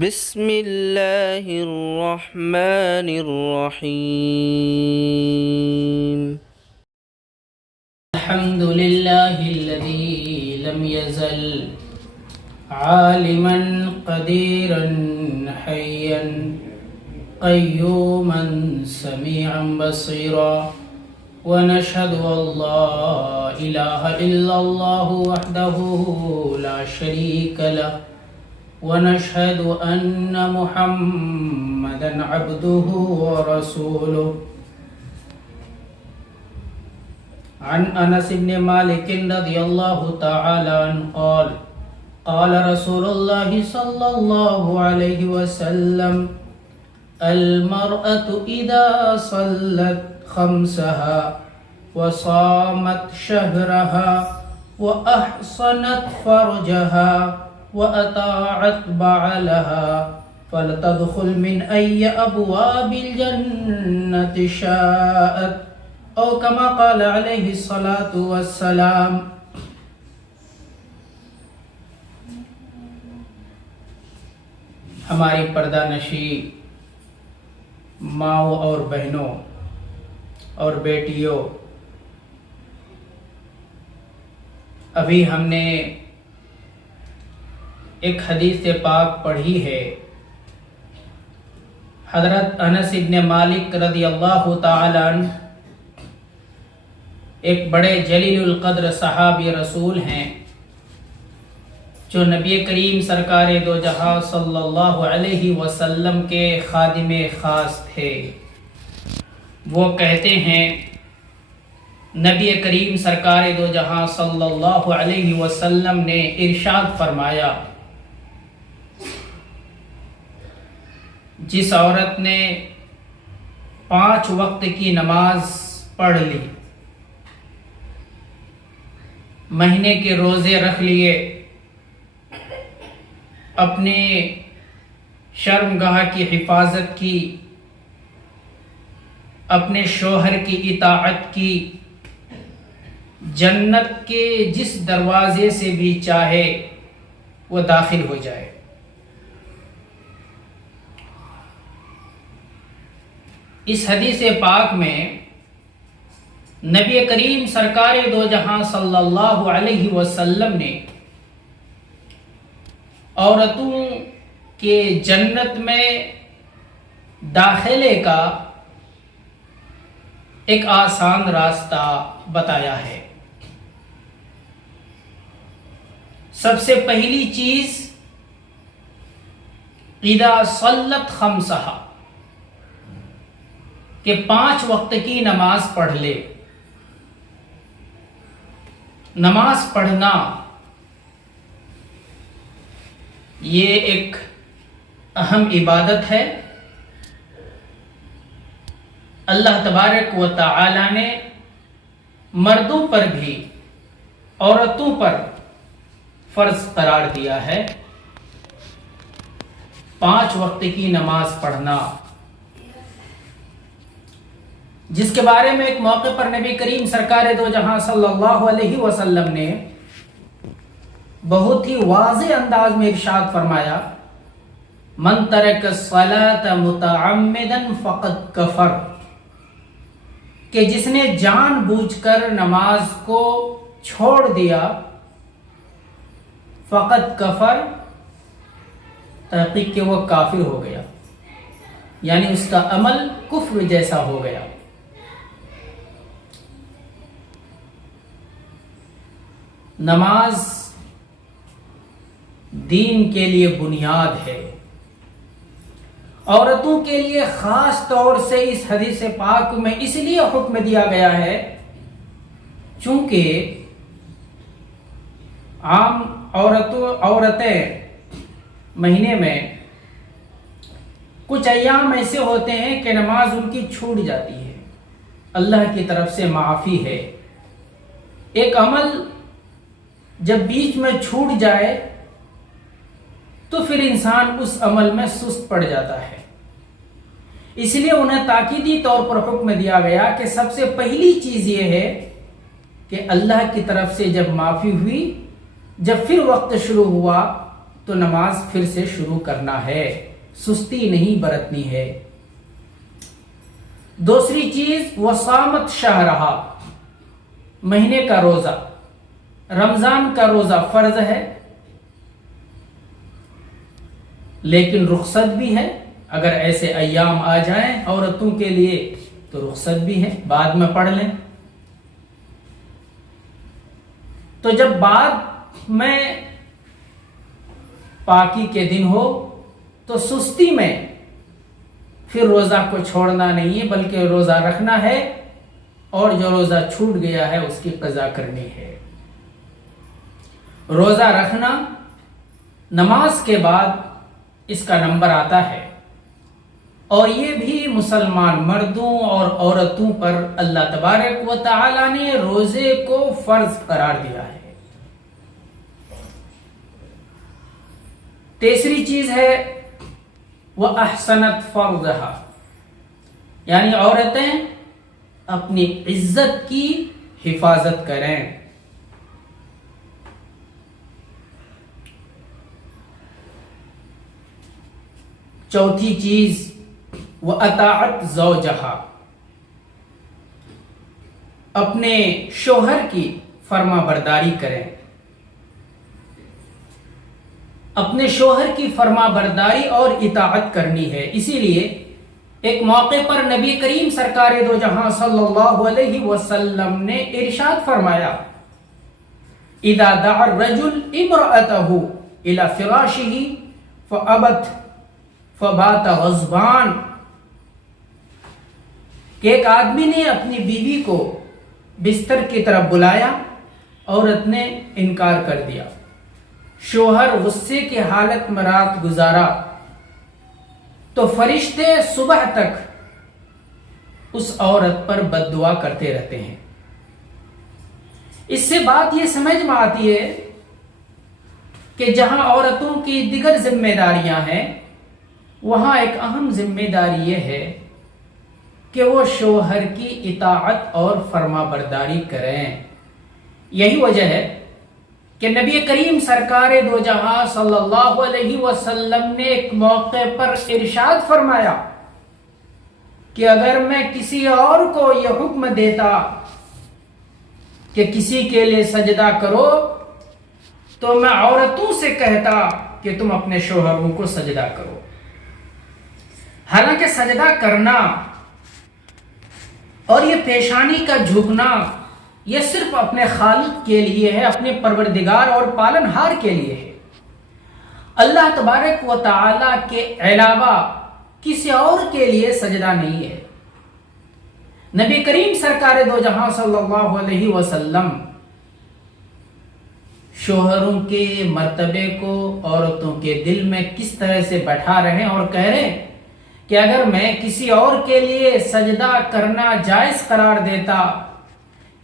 بسم اللہ الرحمن الرحیم الحمد للہ الذی لم یزل عالما قدیرا حیا قیوما سمیعا بصیرا ونشهد ان لا الہ الا اللہ وحدہ لا شریک له ونشهد ان محمدا عبده ورسوله. عن انس بن مالك رضي الله تعالى عنه قال قال رسول الله صلى الله عليه وسلم: المرأة إذا صلت خمسها وصامت شهرها وأحصنت فرجها وأطاعت بعلها فلتدخل من أي أبواب الجنة شاءت او کما قال علیہ الصلاۃ والسلام. ہماری پردہ نشی ماؤں اور بہنوں اور بیٹیوں، ابھی ہم نے ایک حدیث پاک پڑھی ہے. حضرت انس بن مالک رضی اللہ تعالی عنہ ایک بڑے جلیل القدر صحابی رسول ہیں جو نبی کریم سرکار دو جہاں صلی اللہ علیہ وسلم کے خادم خاص تھے. وہ کہتے ہیں نبی کریم سرکار دو جہاں صلی اللہ علیہ وسلم نے ارشاد فرمایا: جس عورت نے 5 وقت کی نماز پڑھ لی، مہینے کے روزے رکھ لیے، اپنے شرمگاہ کی حفاظت کی، اپنے شوہر کی اطاعت کی، جنت کے جس دروازے سے بھی چاہے وہ داخل ہو جائے. اس حدیث پاک میں نبی کریم سرکار دو جہاں صلی اللہ علیہ وسلم نے عورتوں کے جنت میں داخلے کا ایک آسان راستہ بتایا ہے. سب سے پہلی چیز اذا صلت خمسہا، کہ 5 وقت کی نماز پڑھ لے. نماز پڑھنا یہ ایک اہم عبادت ہے. اللہ تبارک و تعالی نے مردوں پر بھی عورتوں پر فرض قرار دیا ہے 5 وقت کی نماز پڑھنا، جس کے بارے میں ایک موقع پر نبی کریم سرکار دو جہاں صلی اللہ علیہ وسلم نے بہت ہی واضح انداز میں ارشاد فرمایا: من ترک الصلاۃ متعمدا فقد کفر، کہ جس نے جان بوجھ کر نماز کو چھوڑ دیا، فقد کفر، تحقیق کہ وہ کافر ہو گیا، یعنی اس کا عمل کفر جیسا ہو گیا. نماز دین کے لیے بنیاد ہے. عورتوں کے لیے خاص طور سے اس حدیث پاک میں اس لیے حکم دیا گیا ہے چونکہ عام عورتیں مہینے میں کچھ ایام ایسے ہوتے ہیں کہ نماز ان کی چھوٹ جاتی ہے، اللہ کی طرف سے معافی ہے. ایک عمل جب بیچ میں چھوٹ جائے تو پھر انسان اس عمل میں سست پڑ جاتا ہے. اس لیے انہیں تاکیدی طور پر حکم دیا گیا کہ سب سے پہلی چیز یہ ہے کہ اللہ کی طرف سے جب معافی ہوئی، جب پھر وقت شروع ہوا تو نماز پھر سے شروع کرنا ہے، سستی نہیں برتنی ہے۔ دوسری چیز وصامت شہرہا، مہینے کا روزہ، رمضان کا روزہ فرض ہے لیکن رخصت بھی ہے، اگر ایسے ایام آ جائیں عورتوں کے لیے تو رخصت بھی ہے، بعد میں پڑھ لیں۔ تو جب بعد میں پاکی کے دن ہو تو سستی میں پھر روزہ کو چھوڑنا نہیں ہے بلکہ روزہ رکھنا ہے، اور جو روزہ چھوٹ گیا ہے اس کی قضا کرنی ہے۔ روزہ رکھنا نماز کے بعد اس کا نمبر آتا ہے، اور یہ بھی مسلمان مردوں اور عورتوں پر اللہ تبارک و تعالی نے روزے کو فرض قرار دیا ہے۔ تیسری چیز ہے وَأَحْسَنَتْ فَرْضَهَا، یعنی عورتیں اپنی عزت کی حفاظت کریں۔ چوتھی چیز وَأَطَاعَتْ زَوْجَهَا، اپنے شوہر کی فرما برداری کریں۔ اپنے شوہر کی فرما برداری اور اطاعت کرنی ہے۔ اسی لیے ایک موقع پر نبی کریم سرکار دو جہاں صلی اللہ علیہ وسلم نے ارشاد فرمایا اذا دعا الرجل امرأته الى فراشه فابت فبات غضبان، کہ ایک آدمی نے اپنی بیوی کو بستر کی طرف بلایا، عورت نے انکار کر دیا، شوہر غصے کی حالت میں رات گزارا، تو فرشتے صبح تک اس عورت پر بد دعا کرتے رہتے ہیں۔ اس سے بات یہ سمجھ میں آتی ہے کہ جہاں عورتوں کی دیگر ذمہ داریاں ہیں وہاں ایک اہم ذمہ داری یہ ہے کہ وہ شوہر کی اطاعت اور فرما برداری کریں۔ یہی وجہ ہے کہ نبی کریم سرکار دو جہاں صلی اللہ علیہ وسلم نے ایک موقع پر ارشاد فرمایا کہ اگر میں کسی اور کو یہ حکم دیتا کہ کسی کے لیے سجدہ کرو تو میں عورتوں سے کہتا کہ تم اپنے شوہروں کو سجدہ کرو۔ حالانکہ سجدہ کرنا اور یہ پیشانی کا جھکنا یہ صرف اپنے خالق کے لیے ہے، اپنے پروردگار اور پالنہار کے لیے ہے، اللہ تبارک و تعالی کے علاوہ کسی اور کے لیے سجدہ نہیں ہے۔ نبی کریم سرکار دو جہاں صلی اللہ علیہ وسلم شوہروں کے مرتبے کو عورتوں کے دل میں کس طرح سے بٹھا رہے ہیں اور کہہ رہے ہیں کہ اگر میں کسی اور کے لیے سجدہ کرنا جائز قرار دیتا،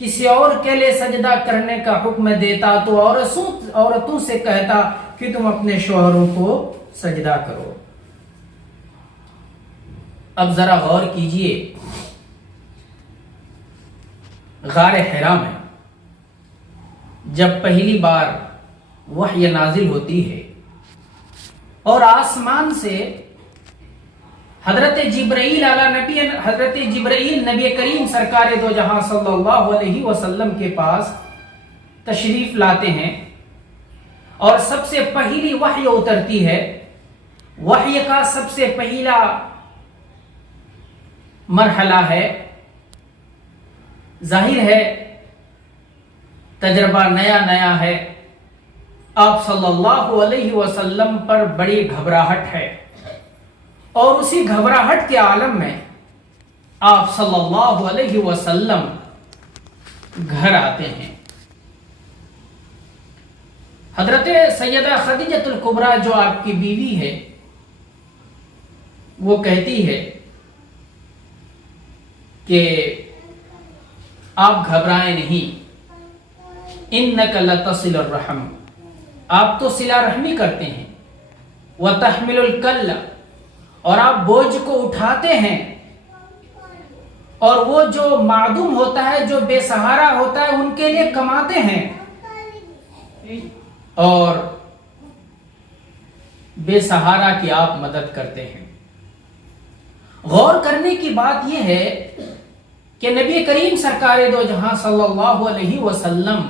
کسی اور کے لیے سجدہ کرنے کا حکم دیتا تو عورتوں سے کہتا کہ تم اپنے شوہروں کو سجدہ کرو۔ اب ذرا غور کیجئے، غار حرا میں جب پہلی بار وحی نازل ہوتی ہے اور آسمان سے حضرت جبرائیل نبی کریم سرکار دو جہاں صلی اللہ علیہ وسلم کے پاس تشریف لاتے ہیں اور سب سے پہلی وحی اترتی ہے، وحی کا سب سے پہلا مرحلہ ہے، ظاہر ہے تجربہ نیا ہے، آپ صلی اللہ علیہ وسلم پر بڑی گھبراہٹ ہے، اور اسی گھبراہٹ کے عالم میں آپ صلی اللہ علیہ وسلم گھر آتے ہیں۔ حضرت سیدہ خدیجہ الکبریٰ جو آپ کی بیوی ہے وہ کہتی ہے کہ آپ گھبرائیں نہیں، انک لتصل الرحم، آپ تو صلہ رحمی کرتے ہیں، وتحمل الکل، اور آپ بوجھ کو اٹھاتے ہیں، اور وہ جو معدوم ہوتا ہے، جو بے سہارا ہوتا ہے، ان کے لیے کماتے ہیں، اور بے سہارا کی آپ مدد کرتے ہیں۔ غور کرنے کی بات یہ ہے کہ نبی کریم سرکار دو جہاں صلی اللہ علیہ وسلم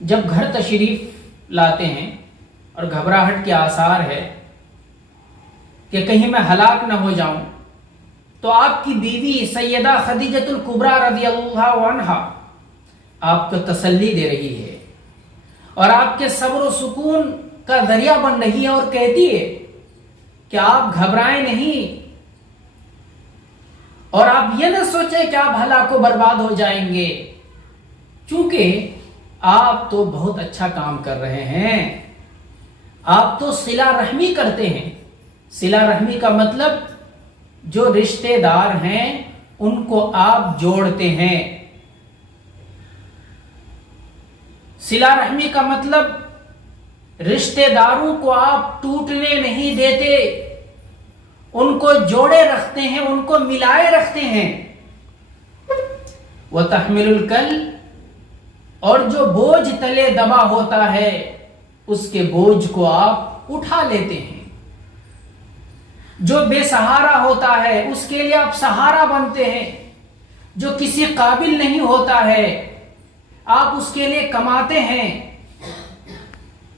جب گھر تشریف لاتے ہیں اور گھبراہٹ کے آثار ہے کہ کہیں میں ہلاک نہ ہو جاؤں، تو آپ کی بیوی سیدہ خدیجۃ الکبریٰ رضی اللہ عنہا آپ کو تسلی دے رہی ہے اور آپ کے صبر و سکون کا ذریعہ بن رہی ہے اور کہتی ہے کہ آپ گھبرائیں نہیں اور آپ یہ نہ سوچیں کہ آپ ہلاک و برباد ہو جائیں گے، چونکہ آپ تو بہت اچھا کام کر رہے ہیں، آپ تو صلہ رحمی کرتے ہیں۔ صلہ رحمی کا مطلب جو رشتہ دار ہیں ان کو آپ جوڑتے ہیں۔ صلہ رحمی کا مطلب رشتہ داروں کو آپ ٹوٹنے نہیں دیتے، ان کو جوڑے رکھتے ہیں، ان کو ملائے رکھتے ہیں۔ وَتَحْمِلُ الْكَلِّ، اور جو بوجھ تلے دبا ہوتا ہے اس کے بوجھ کو آپ اٹھا لیتے ہیں۔ جو بے سہارا ہوتا ہے اس کے لیے آپ سہارا بنتے ہیں، جو کسی قابل نہیں ہوتا ہے آپ اس کے لیے کماتے ہیں۔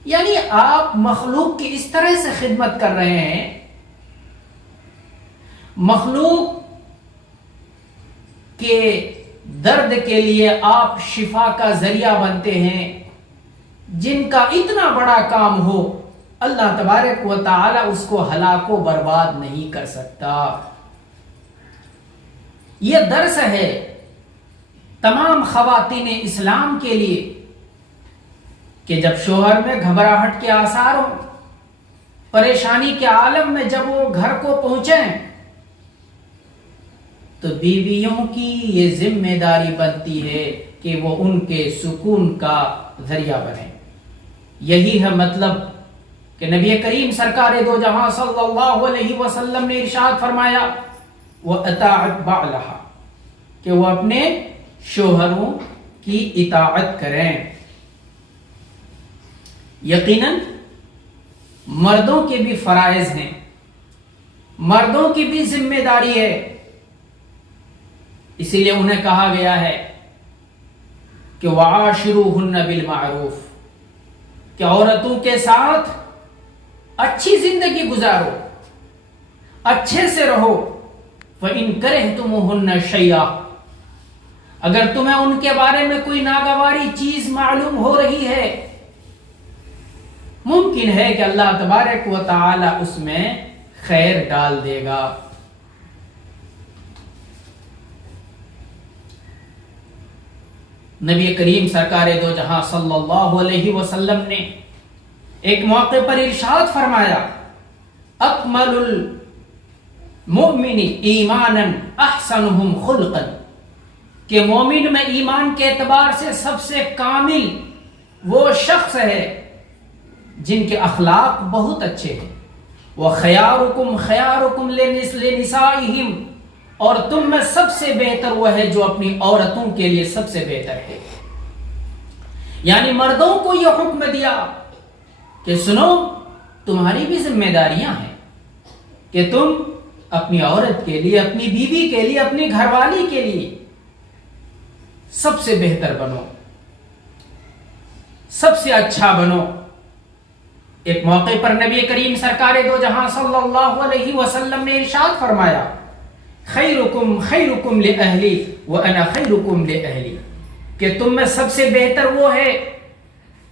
یعنی آپ مخلوق کی اس طرح سے خدمت کر رہے ہیں، مخلوق کے درد کے لیے آپ شفا کا ذریعہ بنتے ہیں۔ جن کا اتنا بڑا کام ہو اللہ تبارک و تعالی اس کو ہلاک و برباد نہیں کر سکتا۔ یہ درس ہے تمام خواتین اسلام کے لیے کہ جب شوہر میں گھبراہٹ کے آثار ہوں، پریشانی کے عالم میں جب وہ گھر کو پہنچیں، تو بیویوں کی یہ ذمہ داری بنتی ہے کہ وہ ان کے سکون کا ذریعہ بنے۔ یہی ہے مطلب کہ نبی کریم سرکار دو جہاں صلی اللہ علیہ وسلم نے ارشاد فرمایا وَأَطَاعَتْ بَعْلَهَا، کہ وہ اپنے شوہروں کی اطاعت کریں۔ یقیناً مردوں کے بھی فرائض ہیں، مردوں کی بھی ذمہ داری ہے، اسی لیے انہیں کہا گیا ہے کہ وَعَاشِرُوهُنَّ بِالْمَعْرُوفِ، کہ عورتوں کے ساتھ اچھی زندگی گزارو، اچھے سے رہو۔ وَإِن كَرِهْتُمُوهُنَّ شَيْئًا، اگر تمہیں ان کے بارے میں کوئی ناگواری چیز معلوم ہو رہی ہے، ممکن ہے کہ اللہ تبارک و تعالی اس میں خیر ڈال دے گا۔ نبی کریم سرکار دو جہاں صلی اللہ علیہ وسلم نے ایک موقع پر ارشاد فرمایا اکمل المؤمن ایمانا احسنهم خلقا، کہ مومن میں ایمان کے اعتبار سے سب سے کامل وہ شخص ہے جن کے اخلاق بہت اچھے ہیں۔ وَخَيَارُكُمْ خَيَارُكُمْ لِنِسَائِهِمْ، اور تم میں سب سے بہتر وہ ہے جو اپنی عورتوں کے لیے سب سے بہتر ہے۔ یعنی مردوں کو یہ حکم دیا کہ سنو، تمہاری بھی ذمہ داریاں ہیں کہ تم اپنی عورت کے لیے، اپنی بیوی کے لیے، اپنی گھر والی کے لیے سب سے بہتر بنو، سب سے اچھا بنو۔ ایک موقع پر نبی کریم سرکار دو جہاں صلی اللہ علیہ وسلم نے ارشاد فرمایا خیرکم خیرکم لأہلی وانا خیرکم لأہلی، کہ تم میں سب سے بہتر وہ ہے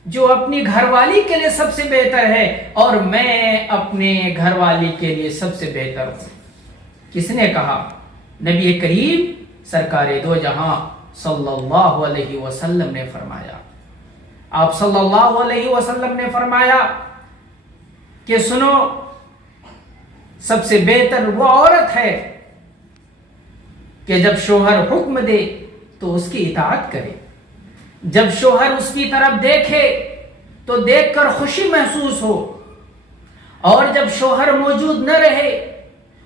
جو اپنی گھر والی کے لیے سب سے بہتر ہے اور میں اپنے گھر والی کے لیے سب سے بہتر ہوں۔ کس نے کہا؟ نبی کریم سرکار دو جہاں صلی اللہ علیہ وسلم نے فرمایا۔ آپ صلی اللہ علیہ وسلم نے فرمایا کہ سنو، سب سے بہتر وہ عورت ہے کہ جب شوہر حکم دے تو اس کی اطاعت کرے، جب شوہر اس کی طرف دیکھے تو دیکھ کر خوشی محسوس ہو، اور جب شوہر موجود نہ رہے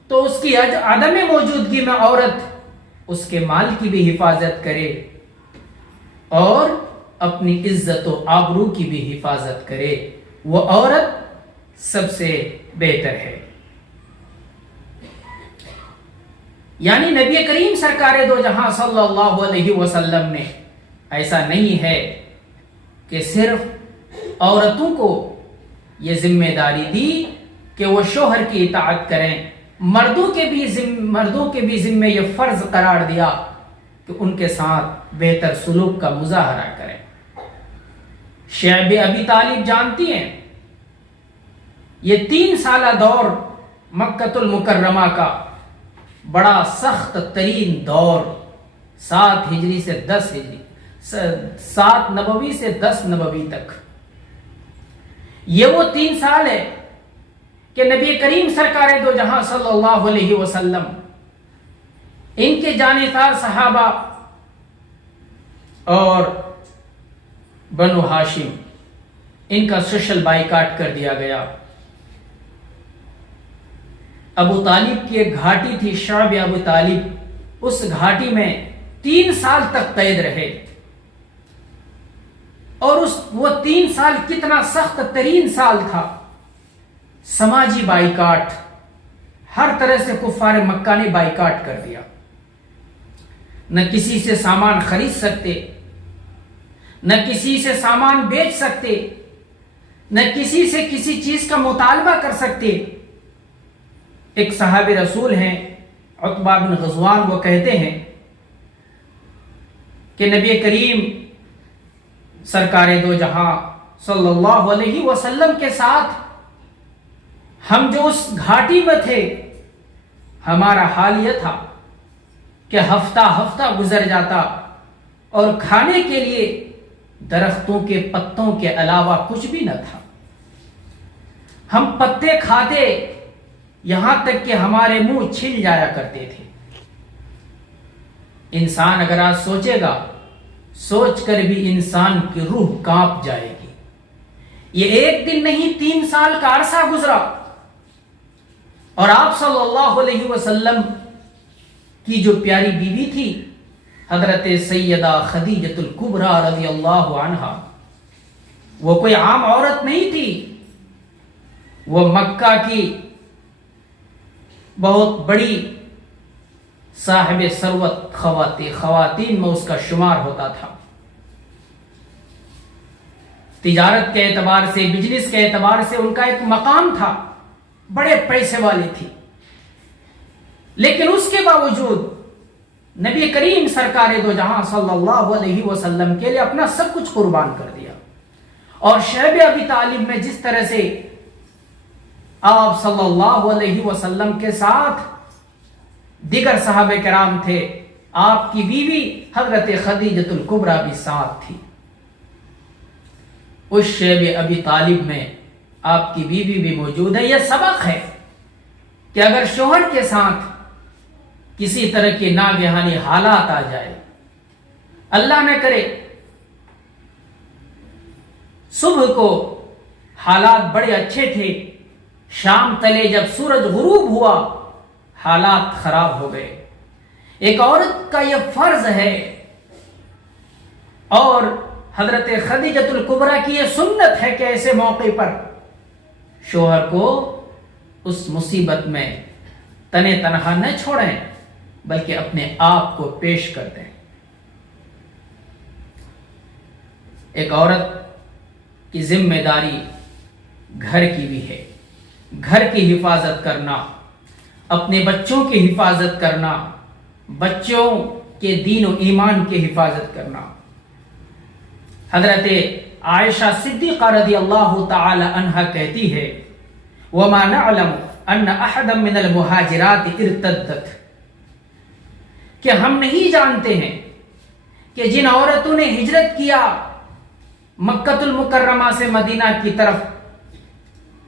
تو اس کی عدم موجودگی میں عورت اس کے مال کی بھی حفاظت کرے اور اپنی عزت و آبرو کی بھی حفاظت کرے۔ وہ عورت سب سے بہتر ہے۔ یعنی نبی کریم سرکار دو جہاں صلی اللہ علیہ وسلم نے ایسا نہیں ہے کہ صرف عورتوں کو یہ ذمہ داری دی کہ وہ شوہر کی اطاعت کریں، مردوں کے بھی ذمہ یہ فرض قرار دیا کہ ان کے ساتھ بہتر سلوک کا مظاہرہ کریں۔ شعب ابی طالب جانتی ہیں، یہ 3 سالہ دور مکۃ المکرمہ کا بڑا سخت ترین دور، 7 ہجری سے 10 ہجری، 7 نبوی سے 10 نبوی تک، یہ وہ 3 سال ہے کہ نبی کریم سرکار دو جہاں صلی اللہ علیہ وسلم، ان کے جانثار صحابہ اور بنو ہاشم، ان کا سوشل بائیکاٹ کر دیا گیا۔ ابو طالب کی ایک گھاٹی تھی، شعب ابو طالب، اس گھاٹی میں 3 سال تک قید رہے، اور وہ 3 سال کتنا سخت ترین سال تھا۔ سماجی بائیکاٹ، ہر طرح سے کفار مکہ نے بائیکاٹ کر دیا، نہ کسی سے سامان خرید سکتے، نہ کسی سے سامان بیچ سکتے، نہ کسی سے کسی چیز کا مطالبہ کر سکتے۔ ایک صحابی رسول ہیں عتبہ بن غزوان، وہ کہتے ہیں کہ نبی کریم سرکار دو جہاں صلی اللہ علیہ وسلم کے ساتھ ہم جو اس گھاٹی میں تھے، ہمارا حال یہ تھا کہ ہفتہ ہفتہ گزر جاتا اور کھانے کے لیے درختوں کے پتوں کے علاوہ کچھ بھی نہ تھا۔ ہم پتے کھاتے یہاں تک کہ ہمارے منہ چھل جایا کرتے تھے۔ انسان اگر آج سوچے گا، سوچ کر بھی انسان کی روح کانپ جائے گی۔ یہ ایک دن نہیں، 3 سال کا عرصہ گزرا، اور آپ صلی اللہ علیہ وسلم کی جو پیاری بیوی تھی حضرت سیدہ خدیجۃ الکبریٰ رضی اللہ عنہا، وہ کوئی عام عورت نہیں تھی، وہ مکہ کی بہت بڑی صاحب ثروت خواتین میں اس کا شمار ہوتا تھا۔ تجارت کے اعتبار سے، بزنس کے اعتبار سے ان کا ایک مقام تھا، بڑے پیسے والی تھی، لیکن اس کے باوجود نبی کریم سرکار دو جہاں صلی اللہ علیہ وسلم کے لیے اپنا سب کچھ قربان کر دیا۔ اور شعب ابی طالب میں جس طرح سے آپ صلی اللہ علیہ وسلم کے ساتھ دیگر صحابہ کرام تھے، آپ کی بیوی حضرت خدیجۃ الکبریٰ بھی ساتھ تھی۔ اس شعب ابی طالب میں آپ کی بیوی بھی موجود ہے۔ یہ سبق ہے کہ اگر شوہر کے ساتھ کسی طرح کی ناگہانی حالات آ جائے، اللہ نہ کرے صبح کو حالات بڑے اچھے تھے، شام تلے جب سورج غروب ہوا حالات خراب ہو گئے، ایک عورت کا یہ فرض ہے، اور حضرت خدیجۃ الکبریٰ کی یہ سنت ہے کہ ایسے موقع پر شوہر کو اس مصیبت میں تنے تنہا نہ چھوڑیں، بلکہ اپنے آپ کو پیش کر دیں۔ ایک عورت کی ذمہ داری گھر کی بھی ہے، گھر کی حفاظت کرنا، اپنے بچوں کی حفاظت کرنا، بچوں کے دین و ایمان کی حفاظت کرنا۔ حضرت عائشہ صدیقہ رضی اللہ تعالی عنہا کہتی ہے وَمَا نَعْلَمُ أَنَّ أَحَدًا مِنَ الْمُهَاجِرَاتِ ارْتَدَّتْ، کہ ہم نہیں جانتے ہیں کہ جن عورتوں نے ہجرت کیا مکۃ المکرمہ سے مدینہ کی طرف،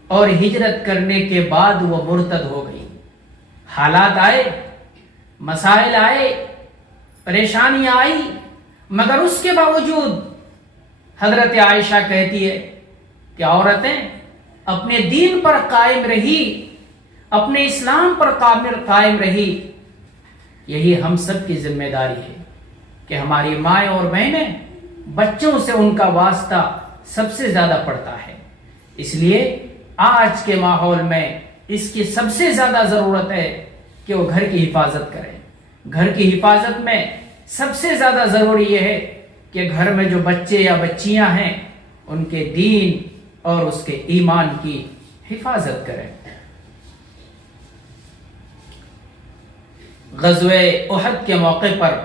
اور ہجرت کرنے کے بعد وہ مرتد ہو گئی، حالات آئے، مسائل آئے، پریشانیاں آئی، مگر اس کے باوجود حضرت عائشہ کہتی ہے کہ عورتیں اپنے دین پر قائم رہی، اپنے اسلام پر قائم رہی۔ یہی ہم سب کی ذمہ داری ہے کہ ہماری مائیں اور بہنیں، بچوں سے ان کا واسطہ سب سے زیادہ پڑتا ہے، اس لیے آج کے ماحول میں اس کی سب سے زیادہ ضرورت ہے کہ وہ گھر کی حفاظت کریں. گھر کی حفاظت میں سب سے زیادہ ضروری یہ ہے کہ گھر میں جو بچے یا بچیاں ہیں ان کے دین اور اس کے ایمان کی حفاظت کریں. غزوہ احد کے موقع پر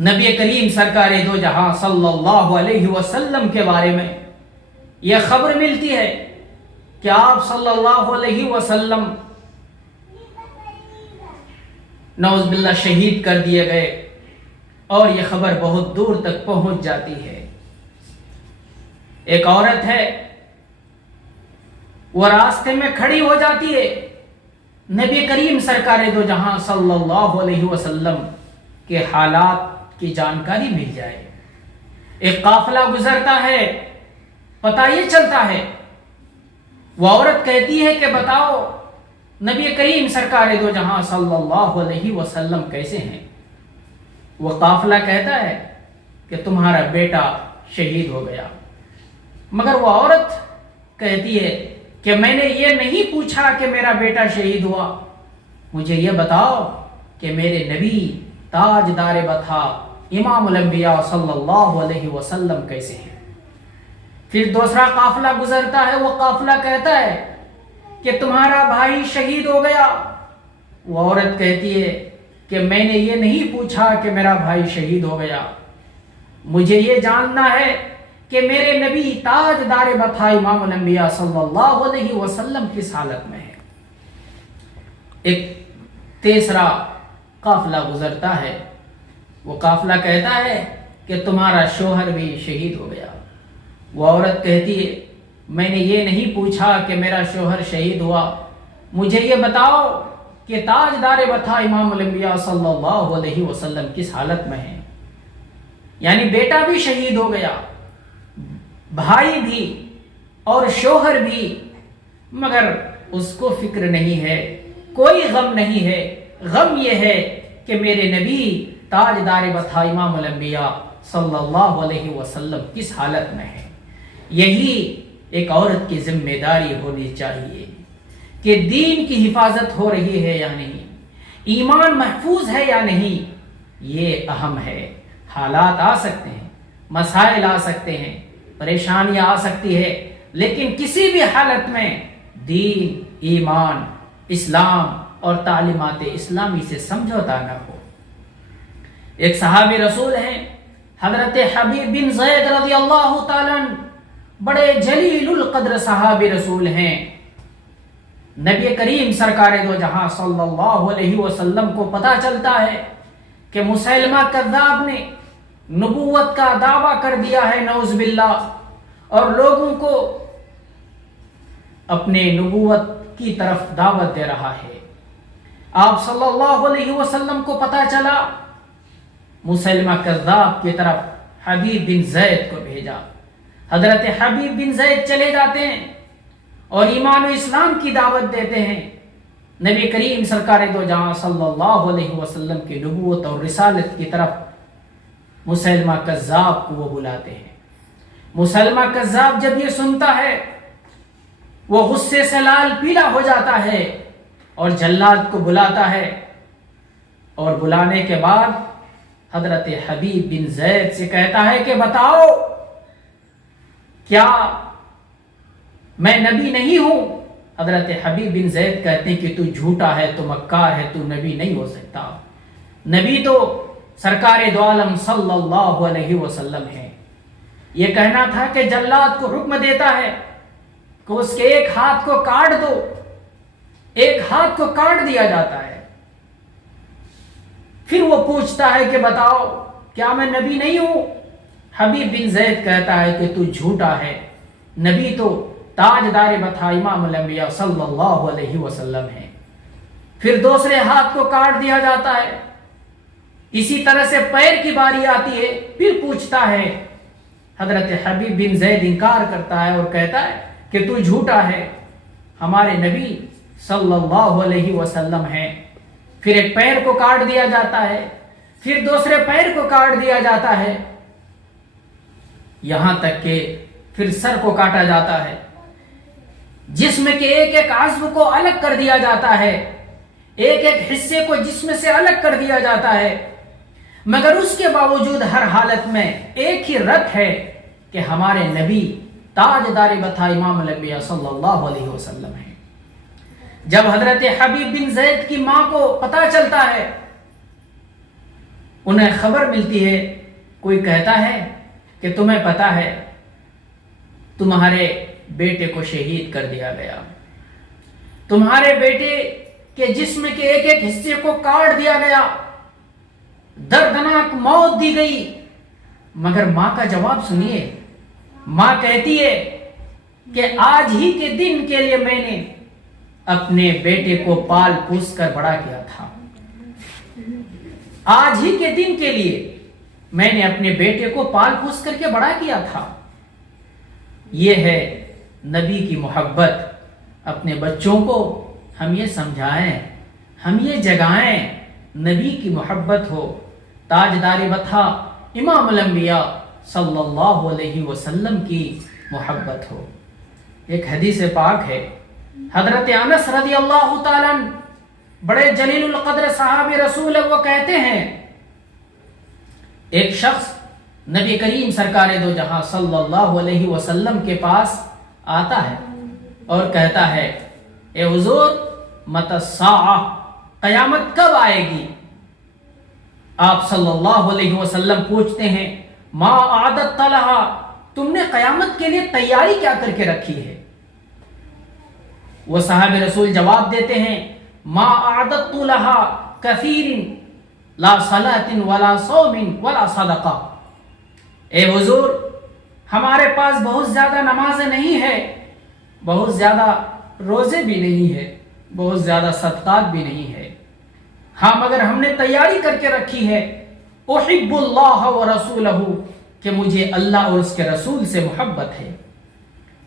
نبی کریم سرکار دو جہاں صلی اللہ علیہ وسلم کے بارے میں یہ خبر ملتی ہے کہ آپ صلی اللہ علیہ وسلم نعوذ باللہ شہید کر دیے گئے اور یہ خبر بہت دور تک پہنچ جاتی ہے. ایک عورت ہے وہ راستے میں کھڑی ہو جاتی ہے, نبی کریم سرکار دو جہاں صلی اللہ علیہ وسلم کے حالات کی جانکاری مل جائے. ایک قافلہ گزرتا ہے, پتہ یہ چلتا ہے, وہ عورت کہتی ہے کہ بتاؤ نبی کریم سرکار دو جہاں صلی اللہ علیہ وسلم کیسے ہیں؟ وہ قافلہ کہتا ہے کہ تمہارا بیٹا شہید ہو گیا. مگر وہ عورت کہتی ہے کہ میں نے یہ نہیں پوچھا کہ میرا بیٹا شہید ہوا, مجھے یہ بتاؤ کہ میرے نبی تاجدار بطحا امام الانبیاء صلی اللہ علیہ وسلم کیسے ہیں؟ پھر دوسرا قافلہ گزرتا ہے, وہ قافلہ کہتا ہے کہ تمہارا بھائی شہید ہو گیا. وہ عورت کہتی ہے کہ میں نے یہ نہیں پوچھا کہ میرا بھائی شہید ہو گیا, مجھے یہ جاننا ہے کہ میرے نبی تاجدار بطحا امام الانبیاء صلی اللہ علیہ وسلم کس حالت میں ہے. ایک تیسرا قافلہ گزرتا ہے, وہ قافلہ کہتا ہے کہ تمہارا شوہر بھی شہید ہو گیا. وہ عورت کہتی ہے میں نے یہ نہیں پوچھا کہ میرا شوہر شہید ہوا, مجھے یہ بتاؤ کہ تاجدار بطحا امام الانبیاء صلی اللہ علیہ وسلم کس حالت میں ہے. یعنی بیٹا بھی شہید ہو گیا, بھائی بھی اور شوہر بھی, مگر اس کو فکر نہیں ہے, کوئی غم نہیں ہے. غم یہ ہے کہ میرے نبی تاجدار بطحا امام الانبیاء صلی اللہ علیہ وسلم کس حالت میں ہے. یہی ایک عورت کی ذمہ داری ہونی چاہیے کہ دین کی حفاظت ہو رہی ہے یا نہیں, ایمان محفوظ ہے یا نہیں, یہ اہم ہے. حالات آ سکتے ہیں, مسائل آ سکتے ہیں, پریشانیاں آ سکتی ہے, لیکن کسی بھی حالت میں دین, ایمان, اسلام اور تعلیمات اسلامی سے سمجھوتا نہ ہو. ایک صحابی رسول ہیں حضرت حبیب بن زید رضی اللہ تعالیٰ عنہ, بڑے جلیل القدر صحابی رسول ہیں. نبی کریم سرکار دو جہاں صلی اللہ علیہ وسلم کو پتہ چلتا ہے کہ مسیلمہ کذاب نے نبوت کا دعویٰ کر دیا ہے نعوذ باللہ, اور لوگوں کو اپنے نبوت کی طرف دعوت دے رہا ہے. آپ صلی اللہ علیہ وسلم کو پتہ چلا, مسیلمہ کذاب کی طرف حبیب بن زید کو بھیجا. حضرت حبیب بن زید چلے جاتے ہیں اور ایمان و اسلام کی دعوت دیتے ہیں. نبی کریم سرکار دو جہاں صلی اللہ علیہ وسلم کی نبوت اور رسالت کی طرف مسیلمہ کذاب کو وہ بلاتے ہیں. مسیلمہ کذاب جب یہ سنتا ہے وہ غصے سے لال پیلا ہو جاتا ہے اور جلاد کو بلاتا ہے, اور بلانے کے بعد حضرت حبیب بن زید سے کہتا ہے کہ بتاؤ کیا میں نبی نہیں ہوں؟ حضرت حبیب بن زید کہتے ہیں کہ تو جھوٹا ہے, تو مکار ہے, تو نبی نہیں ہو سکتا. نبی تو سرکار دو عالم صلی اللہ علیہ وسلم ہے. یہ کہنا تھا کہ جلاد کو حکم دیتا ہے کہ اس کے ایک ہاتھ کو کاٹ دو, ایک ہاتھ کو کاٹ دیا جاتا ہے. پھر وہ پوچھتا ہے کہ بتاؤ کیا میں نبی نہیں ہوں؟ حبیب بن زید کہتا ہے کہ تو جھوٹا ہے, نبی تو تاجدار بطحا امام الانبیاء صلی اللہ علیہ وسلم ہے. پھر دوسرے ہاتھ کو کاٹ دیا جاتا ہے. اسی طرح سے پیر کی باری آتی ہے, پھر پوچھتا ہے. حضرت حبیب بن زید انکار کرتا ہے اور کہتا ہے کہ تو جھوٹا ہے, ہمارے نبی صلی اللہ علیہ وسلم ہیں. پھر ایک پیر کو کاٹ دیا جاتا ہے, پھر دوسرے پیر کو کاٹ دیا جاتا ہے, یہاں تک کہ پھر سر کو کاٹا جاتا ہے، جسم کے ایک ایک عضو کو الگ کر دیا جاتا ہے، ایک ایک حصے کو جسم سے الگ کر دیا جاتا ہے، مگر اس کے باوجود ہر حالت میں ایک ہی رت ہے کہ ہمارے نبی تاجدار بطھا امام الانبیاء صلی اللہ علیہ وسلم ہیں۔ جب حضرت حبیب بن زید کی ماں کو پتہ چلتا ہے، انہیں خبر ملتی ہے، کوئی کہتا ہے کہ تمہیں پتہ ہے تمہارے بیٹے کو شہید کر دیا گیا، تمہارے بیٹے کے جسم کے ایک ایک حصے کو کاٹ دیا گیا، دردناک موت دی گئی۔ مگر ماں کا جواب سنیے، ماں کہتی ہے کہ آج ہی کے دن کے لیے میں نے اپنے بیٹے کو پال پوس کر بڑا کیا تھا، آج ہی کے دن کے لیے میں نے اپنے بیٹے کو پال پوس کر کے بڑا کیا تھا۔ یہ ہے نبی کی محبت۔ اپنے بچوں کو ہم یہ سمجھائیں، ہم یہ جگائیں، نبی کی محبت ہو، تاجدار بطھا امام الانبیاء صلی اللہ علیہ وسلم کی محبت ہو۔ ایک حدیث پاک ہے، حضرت انس رضی اللہ تعالیٰ عنہ بڑے جلیل القدر صحابی رسول، وہ کہتے ہیں ایک شخص نبی کریم سرکار دو جہاں صلی اللہ علیہ وسلم کے پاس آتا ہے اور کہتا ہے، اے حضور متی الساعہ، قیامت کب آئے گی؟ آپ صلی اللہ علیہ وسلم پوچھتے ہیں، ما اعددت لہا، تم نے قیامت کے لیے تیاری کیا کر کے رکھی ہے؟ وہ صحابہ رسول جواب دیتے ہیں، ما اعددت لہا کثیر لا صلاۃ ولا صوم ولا صدقہ۔ اے حضور، ہمارے پاس بہت زیادہ نمازیں نہیں ہے، بہت زیادہ روزے بھی نہیں ہے، بہت زیادہ صدقات بھی نہیں ہے، ہاں مگر ہم نے تیاری کر کے رکھی ہے، احب اللہ ورسولہ، کہ مجھے اللہ اور اس کے رسول سے محبت ہے۔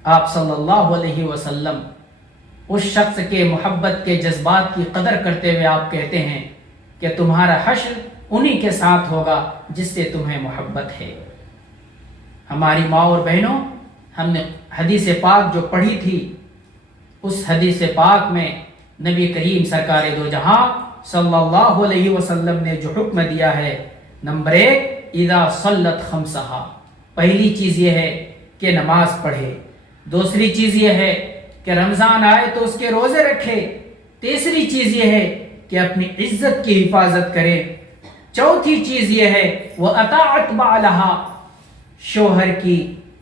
آپ صلی اللہ علیہ وسلم اس شخص کے محبت کے جذبات کی قدر کرتے ہوئے آپ کہتے ہیں کہ تمہارا حشر انہی کے ساتھ ہوگا جس سے تمہیں محبت ہے۔ ہماری ماں اور بہنوں، ہم نے حدیث پاک جو پڑھی تھی، اس حدیث پاک میں نبی کریم سرکار دو جہاں صلی اللہ علیہ وسلم نے جو حکم دیا ہے، نمبر 1، اذا صلت خمسہا، پہلی چیز یہ ہے کہ نماز پڑھے، دوسری چیز یہ ہے کہ رمضان آئے تو اس کے روزے رکھے، تیسری چیز یہ ہے کہ اپنی عزت کی حفاظت کرے، چوتھی چیز یہ ہے وَأَطَاعَتْ بَعْلَهَا، شوہر کی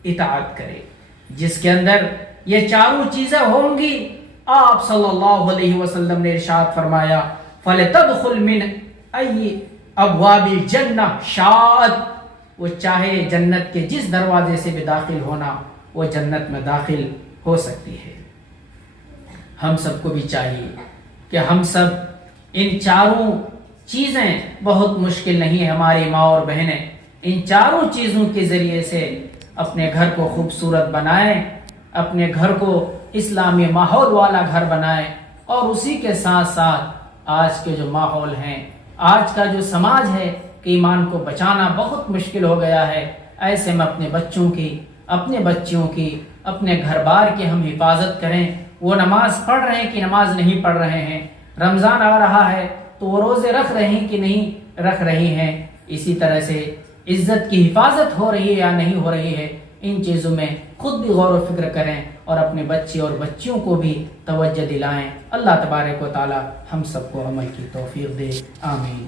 اطاعت کرے۔ جس کے اندر یہ چاروں چیزیں ہوں گی، آپ صلی اللہ علیہ وسلم نے ارشاد فرمایا، فَلْتَدْخُلْ مِنْ أَيِّ أَبْوَابِ الْجَنَّةِ شَاءَتْ، وہ چاہے جنت کے جس دروازے سے بھی داخل ہونا، وہ جنت میں داخل ہو سکتی ہے۔ ہم سب کو بھی چاہیے کہ ہم سب ان چاروں چیزیں، بہت مشکل نہیں ہے ہماری ماں اور بہنیں، ان چاروں چیزوں کے ذریعے سے اپنے گھر کو خوبصورت بنائیں، اپنے گھر کو اسلامی ماحول والا گھر بنائیں، اور اسی کے ساتھ ساتھ آج کے جو ماحول ہیں، آج کا جو سماج ہے کہ ایمان کو بچانا بہت مشکل ہو گیا ہے، ایسے میں اپنے بچوں کی، اپنے بچیوں کی، اپنے گھر بار کی ہم حفاظت کریں۔ وہ نماز پڑھ رہے ہیں کہ نماز نہیں پڑھ رہے ہیں، رمضان آ رہا ہے تو وہ روزے رکھ رہے ہیں کہ نہیں رکھ رہی ہیں، اسی طرح سے عزت کی حفاظت ہو رہی ہے یا نہیں ہو رہی ہے، ان چیزوں میں خود بھی غور و فکر کریں اور اپنے بچے اور بچیوں کو بھی توجہ دلائیں۔ اللہ تبارک و تعالی ہم سب کو عمل کی توفیق دے، آمین۔